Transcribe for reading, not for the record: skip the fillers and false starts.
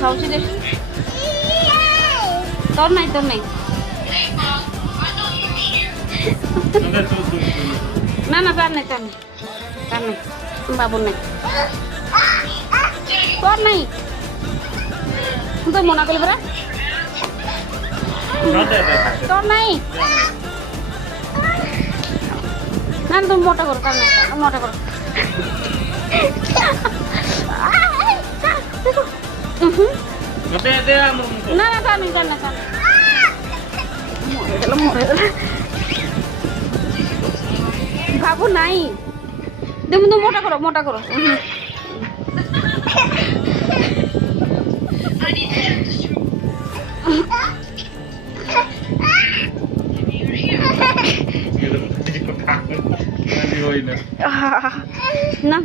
খাওয়া রে তোর নাই না না তার নাই বাবুর নাই তোর নাই তো মনা করলি বরা তোর নাই না তুমি মোটা করো কার নাই মোটা করো না না কার নাই মরে গেল বাবু নাই তুমি তো মোটা করো না